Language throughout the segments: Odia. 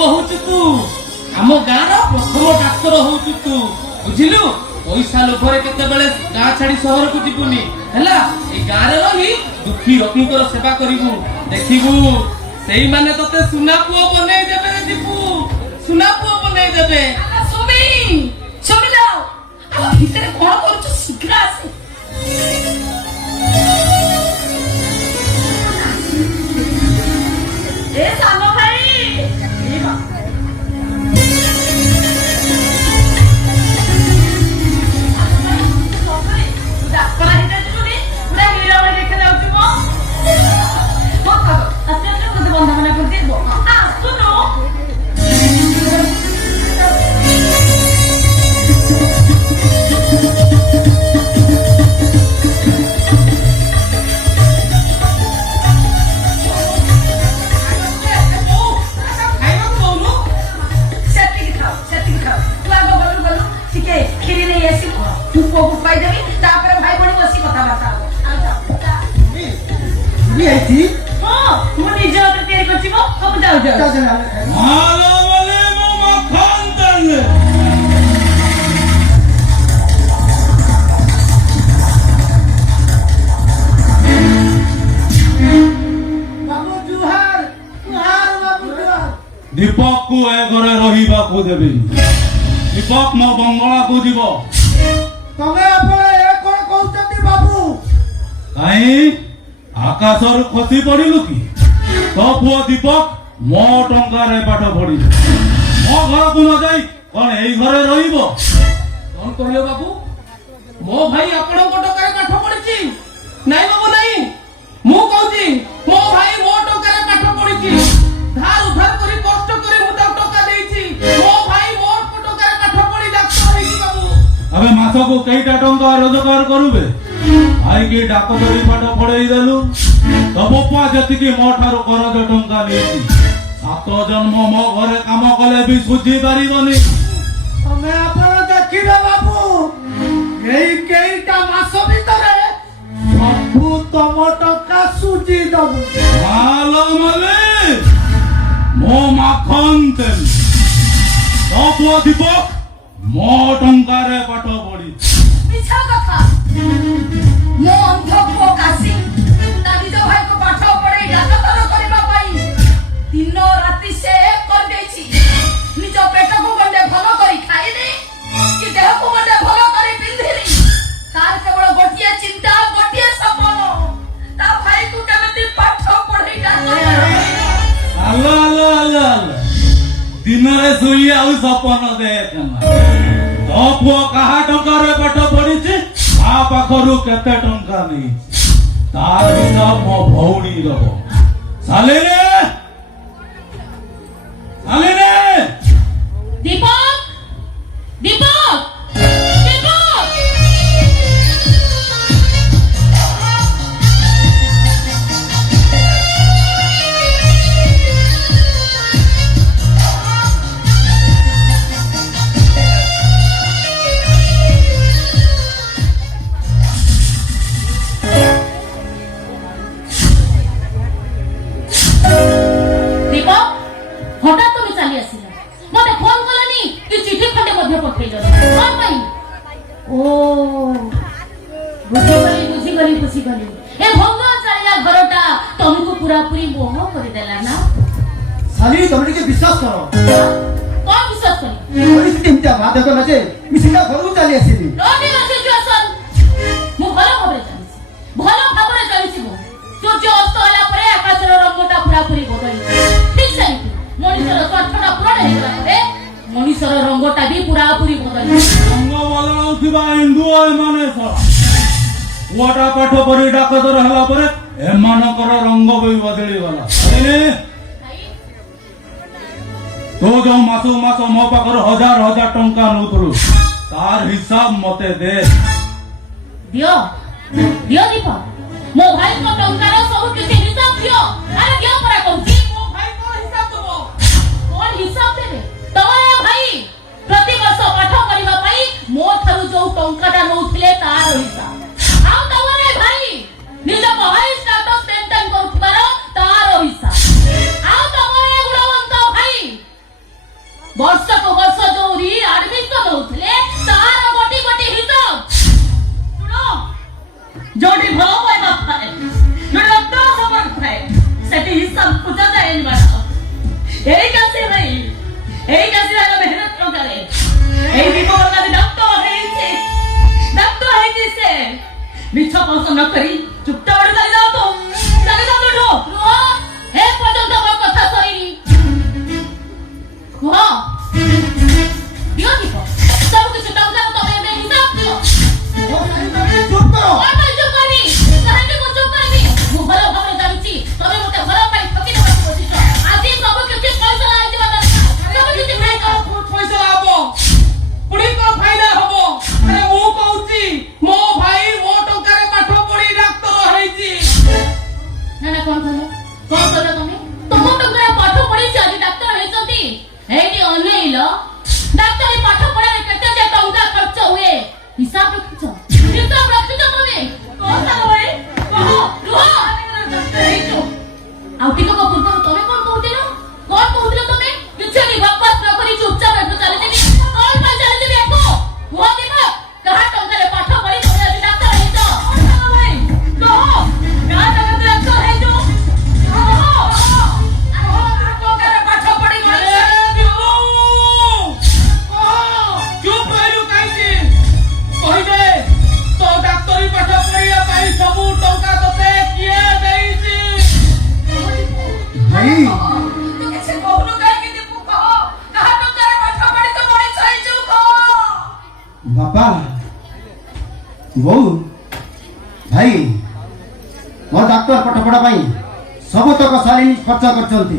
ବହୁଛୁ ତୁ। ଆମ ଗାଁର ପ୍ରଥମ ଡାକ୍ତର ହଉଛୁ ତୁ, ବୁଝିଲୁ। ପଇସା ଲୋଭରେ କେତେବେଳେ ଗାଁ ଛାଡି ସହରକୁ ଯିବୁନି ହେଲା। ଏଇ ଗାଁରେ ରହି ଦୁଃଖୀ ରତ୍ନଙ୍କର ସେବା କରିବୁ, ଦେଖିବୁ ସେଇମାନେ ତତେ ସୁନା ପୁଅ ବନେଇ ଦେବେ। ଯିବୁ ସୁନା ପୁଅ ବନେଇ ଦେବେ। ଭିତରେ କଣ କରୁଛୁ? ଶୀଘ୍ର ଆସେ। ଏ ସାନ ଭାଇ, ଡାକ୍ତର ହେଇଯାଉଛୁ ପୁରା ହିରୋ ଭଳି ଦେଖାଯାଉଛି। ମତେ ବନ୍ଧମନା କରିଦିଏ। ଆସୁନୁ ପାଇଦେବି, ତାପରେ ଭାଇ ଭଉଣୀ ବସି କଥାବାର୍ତ୍ତା ହବ। ହଁ, ମୁଁ ନିଜ ହାତରେ ତିଆରି କରିଛି। ସବୁ ଯାଉ दीपक को ए घरे रहिबा को देबी। दीपक मो बंगला को जीव। तमे आपले ए कोन कहउछंती बाबू? काई आकाशर खसी पड़िलु की? तो पुओ दीपक मो टंका रे पाठ पड़ी मो घर को न जाई कोन एई घरे रहिबो? कौन कहले बाबू? मो भाई आपणको टकारे पाठ पढिछि। नाही बाबू नाही, मु कहूछि मो भाई मो टकारे पाठ पढिछि। धार उधार करी कष्ट करी मु ता टका देइछि। मो भाई मो टकारे पाठ पढि डाक्टर हेछि बाबू। अबे मास को कईटा टंका रोजगार करूबे? भाई की डाक्टरी पाठ पढ़ेई देलु। सब पुआ जति की मो ठारो करज टंका नेछि। सात जन्म मो घरे काम कले भी सुझी पारिबनी। तमे आपण देखिबे बाबू, एई केईटा मास भितरे सबु तम टका सुजी दबु। हालो मले मो माखन तेल तो पुआ दीपक मो टंका रे पाठ पढ़ी। ମିଛ କଥା। ମୋ ଅନ୍ଧ ପୁଅ କାଶୀ ତା ନିଜ ଭାଇକୁ ପାଠ ପଢେଇ ଡାକ୍ତର କରିବା ପାଇଁ ଦିନ ରାତି ସେ କରିଦେଇଛି। ନିଜ ପେଟକୁ ଗଣ୍ଡେ ଭଲ କରି ଖାଇନି କି ଦେହକୁ ଗଣ୍ଡେ ଭଲ କରି ପିନ୍ଧିନି। ତାର କେବଳ ଗୋଟିଏ ଚିନ୍ତା, ଗୋଟିଏ ସପନ, ତା ଭାଇକୁ କେମିତି ପାଠ ପଢେଇ ଡାକ୍ତର ଆଲୋ ଆଲୋ ଆଲୋ ଆଲୋ ଦିନରେ ଶୋଇ ଆଉ ସପନ ଦେଖନା। तो पुओ कहा टंका रे पाठ पढ़ी आ पाखरु केते टंका नहीं तार हिसाब मो भौणी दबो। साले रे दीपक दीपक पूरापूरी मोह कर देला ना। साली तमे के विश्वास करो। कौन विश्वास करी? परिस्थिति इम्तिया बात देखो ना जे मिसिना घरु चली आसीली। रोटी ना सिचुएशन मु भलो भाबरे जानिसी। भलो भाबरे जानिसी मु। सूर्य अस्त होला परे आकाशर रंगटा पूरापूरी बदली। ठीक सही मनिषर कठटा पूरा हेला परे मनिषर रंगटा भी पूरापूरी बदली। रंग बदलाउथिबा हिंदू ए माने स ओटा पाठ पढ़ी डाक्टर हला परे एमानकर रंग भी बदली गला। अरे तो जो मासो मासो मो पाखर हजार हजार टंका नउतलु तार हिसाब मते दे। दियो दियो दीपक मो भाई को टंकार सब किसी हिसाब दियो। अरे दियो परा कहूची मो भाई को हिसाब दबो। कौन हिसाब देबे? तोरा भाई प्रति वर्ष पाठ करिबा पई मो थारु जो टंकाटा नउथिले तार हिसाब। आ तोरे भाई निज पहाई स्टेटस मेंटेन करथबार तार हिसाब। आ तोरे गुणवंत भाई ବର୍ଷକୁ ବର୍ଷ ଯୋଉଠି ଆଡମିସନ ହଉଥିଲେ ତାର ଗୋଟି ଗୋଟି ହିସାବ ଶୁଣ, ଯୋଉଠି ଭଲ ପାଇବା ଥାଏ, ଯୋଉଠି ରକ୍ତ ସମ୍ପର୍କ ଥାଏ, ସେଠି ହିସାବ ପୂଜା ଯାଏନି ମ୍ୟାଡାମ। ଏଇ କାଶୀ ଭାଇ ମେହନତ ଟଙ୍କାରେ ଏଇ ବିପଦ ଡକ୍ଟର ହେଇଛି ସେ ମିଛ ପସନ୍ଦ ନ କରି ଚୁପଚାପ ଚାଲି ଯାଅ ରୁହ, ଏ ପର୍ଯ୍ୟନ୍ତ ମୋ କଥା ସରିନି। କୁହ ଦିଅ ଯିବ ସବୁ କିଛି ଟଙ୍କା ତମେ ଏବେ ହିସାବ ଦିଅ। ଚୁପ୍ କର। କାହିଁକି ମୁଁ ଚୁପ୍ କରିବି? ମୁଁ ଭଲ ଭାବରେ ଜାଣିଛି ତମେ ମତେ ଭଲ ପାଇଁ ଠକି ଦେବାକୁ ବସିଛ। ଆଜି ସବୁ କିଛି ପଇସା ଲାଗିବା ଦରକାର, ସବୁ କିଛି ଭାଇ ପଇସା ହବ ପୁଣି କଣ ଫାଇଦା ହବ? ଆରେ ମୁଁ କହୁଛି ମୋ ଭାଇ ମୋ ଟଙ୍କାରେ ପାଠ ପଢି ଡାକ୍ତର ହେଇଛି। ନା କଣ କହିଲ ତମେ? ତମ ଟଙ୍କାରେ ପାଠ ପଢିଛି ଆଜି ଡାକ୍ତର ହେଇଛନ୍ତି। ଏଇଠି ଅନେଇଲ, ଡାକ୍ତରୀ ପାଠ ପଢାରେ କେତେ ଯେ ଟଙ୍କା ଖର୍ଚ୍ଚ ହୁଏ ହିସାବ ରଖିଛ ତମେ? କହ ସାନ ଭାଇ, କହ, ରୁହ। ଆଉ ଟିକେ ପୂର୍ବରୁ ତମେ କଣ କହୁଥିଲ ତମେ? କିଛି ନି ବକବାସ ନ କରି ଚୁପଚାପ ଏଠୁ ଚାଲିଯିବି। କଣ ପାଇଁ ଚାଲିଯିବି ଏଠୁ? କୁହ ଦିନ କାହା ଟଙ୍କାରେ ପାଠ ପଢି ତମେ ଆଜି ଡାକ୍ତର ହେଇଛ? ସାନ ଭାଇ କହ, କାହା ଟଙ୍କାରେ ଡାକ୍ତର ହେଇଛ? ଟଙ୍କାରେ ପାଠ ପଢି ଚୁପ୍ ରହିଲୁ କାହିଁକି? କହିଦେ ତୋ ଡାକ୍ତରୀ ପାଠ ପଢିବା ପାଇଁ ସବୁ ଟଙ୍କା ତତେ କିଏ ଦେଇଛି? ଭାଇ ତୁ କିଛି କହୁନୁ କାହିଁକି? ଦୀପୁ କହ, କାହା ଟଙ୍କାରେ ପାଠ ପଢି ତୁ ମଣିଷ ହେଇଛୁ? କହ। ବାପା ବୋଉ ଭାଇ ମୋ ଡାକ୍ତର ପାଠ ପଢା ପାଇଁ ସବୁତକ ଶାଲିନୀ ଖର୍ଚ୍ଚ କରିଛନ୍ତି।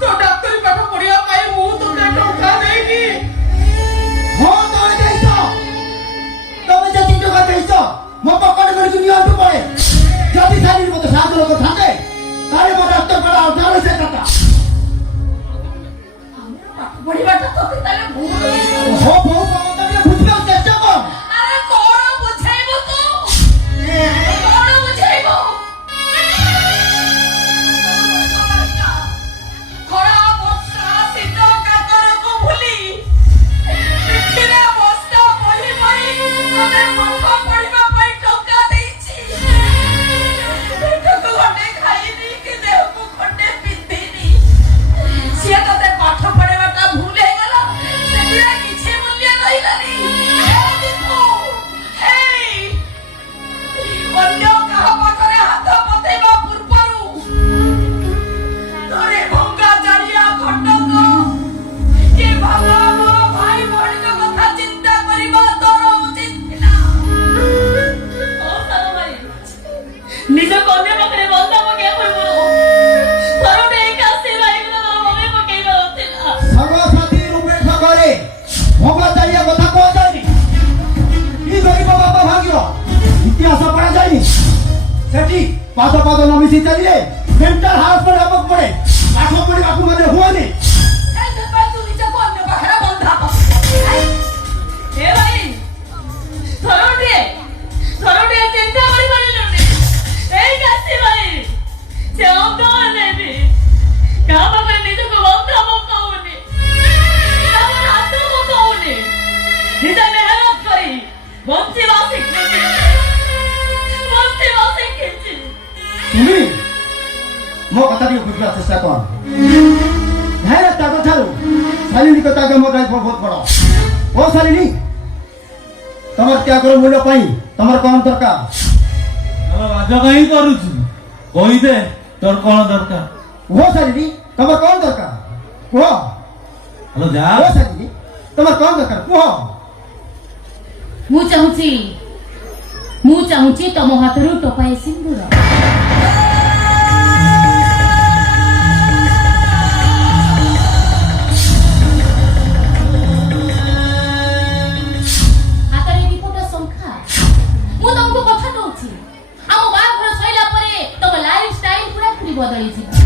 ତୋ ଡାକ୍ତରୀ ପାଠ ପଢିବା ପାଇଁ ମୁଁ ତୋତେ ଟଙ୍କା ଦେଇନି। ହଁ ତମେ ଦେଇଛ, ତମେ ଯେତିକି ଟଙ୍କା ଦେଇଛ ମୋ ପକେଟ କରିକି ନିଅନ୍ତୁ ପଡେ। ଯଦି ଶାଲିନୀ ମତେ ସାହାଯ୍ୟ କରିଥାନ୍ତେ ତାହେଲେ ମୋ ଡାକ୍ତର ପଢା ଅଧା ସେ କଥା। ପାଠ ପଢିବାଟା ତ ତାହେଲେ ଭୁଲ ହେଇଛି। ହୋ ବୋଉ ତମେ ବୁଝିବାକୁ ଚେଷ୍ଟା କର। ଆରେ କଣ ବୁଝେଇବୁ ତୁ? କଣ ବୁଝେଇବୁ? ଖରା ବର୍ଷା ଶୀତ କାକରକୁ ଭୁଲି ପିଠିରେ ବସ୍ତା ବହି ବହି ତତେ ପାଠ ପଢିବା ପାଇଁ ଟଙ୍କା ଦେଇଛି। ପେଟକୁ ଖଣ୍ଡେ ଖାଇନି କି ଦେହକୁ ଖଣ୍ଡେ ପିନ୍ଧିନି। ସିଏ ତତେ ପାଠ ପଢେଇବାଟା ଭୁଲ ହେଇଗଲା, ସେଥିରେ କିଛି ମୂଲ୍ୟ ରହିଲାନି। ଅନ୍ୟ କାହା ପାଖରେ ହାତ ପତେଇବା ପୂର୍ବରୁ ତୋରେ ଭଙ୍ଗା ଚାଳିଆ ଖଣ୍ଡକ କି ଭଲ ମୋ ଭାଇ ଭଉଣୀଙ୍କ କଥା ଚିନ୍ତା କରିବା ତୋର ଉଚିତ ଥିଲା। ନିଜକୁ ଅନ୍ୟ ପାଖରେ ବନ୍ଧା ପକେଇବା ପୂର୍ବରୁ ଥରଟେ ଏଇ କାଶୀ ଭାଇକୁ ମନେ ପକେଇବା ଥିଲା। ସାଙ୍ଗସାଥି ରୂପେ ଘରେ ଭଙ୍ଗା ଚାଳିଆ କଥା କୁହାଯାଏନି। କି ଗରିବ ବାପା ଭାଗ୍ୟ ଇତିହାସ ପଢାଯାଏନି। ସେଠି ପାଦ ପାଦ ନ ମିଶି ଚାଲିଲେ ମେଣ୍ଟାଲ ହସ୍ପିଟାଲ ହେବାକୁ ପଡେ। ପାଠ ପଢିବାକୁ ମଧ୍ୟ ହୁଏନି। ସେଥିପାଇଁ ତୁ ନିଜକୁ ଅନ୍ୟ ପାଖରେ ବନ୍ଧା କର। ଏ ଭାଇ ଥରଟିଏ ଚିନ୍ତା କରିପାରିଲୁନି? ଏଇ କାଶୀ ଭାଇ ସେ ଅନ୍ତ ହେଲେନି, କାହା ପାଖରେ ନିଜକୁ ବନ୍ଧା ପକାଉନି, କାହା ହାତ ପକାଉନି, ନିଜେ ମେହନତ କରି ବଞ୍ଚିବା ଶିଖିଛି। ତୁମେ ମୋ କଥା ଟିକେ ବୁଝିବା ଚେଷ୍ଟା କର। ଭାଇର ତ୍ୟାଗ ଠାରୁ ଶାଲିନୀଙ୍କ ତ୍ୟାଗ ମୋ ପାଇଁ ବହୁତ ବଡ। ଓ ଶାଲିନୀ, ତମର ତ୍ୟାଗର ମୂଲ୍ୟ ପାଇଁ ତମର କଣ ଦରକାର? ରାଜ କାହିଁ କରୁଛୁ? କହିଦେ ତୋର କଣ ଦରକାର? କୁହ ଶାଲିନୀ, ତମର କଣ ଦରକାର କୁହ। ହ୍ୟାଲୋ ଯା। ଓ ଶାଲିନୀ, ତମର କଣ ଦରକାର କୁହ। ମୁଁ ଚାହୁଁଛି ତମ ହାତରୁ ଟୋପାଏ ସିନ୍ଦୁର। ହାତରେ ବିପଦ ଶଙ୍ଖା। ମୁଁ ତମକୁ କଥା ଦଉଛି, ଆମ ବାହାଘର ସରିଲା ପରେ ତମ ଲାଇଫ ଷ୍ଟାଇଲ ପୁରା ବଦଳିଯିବ।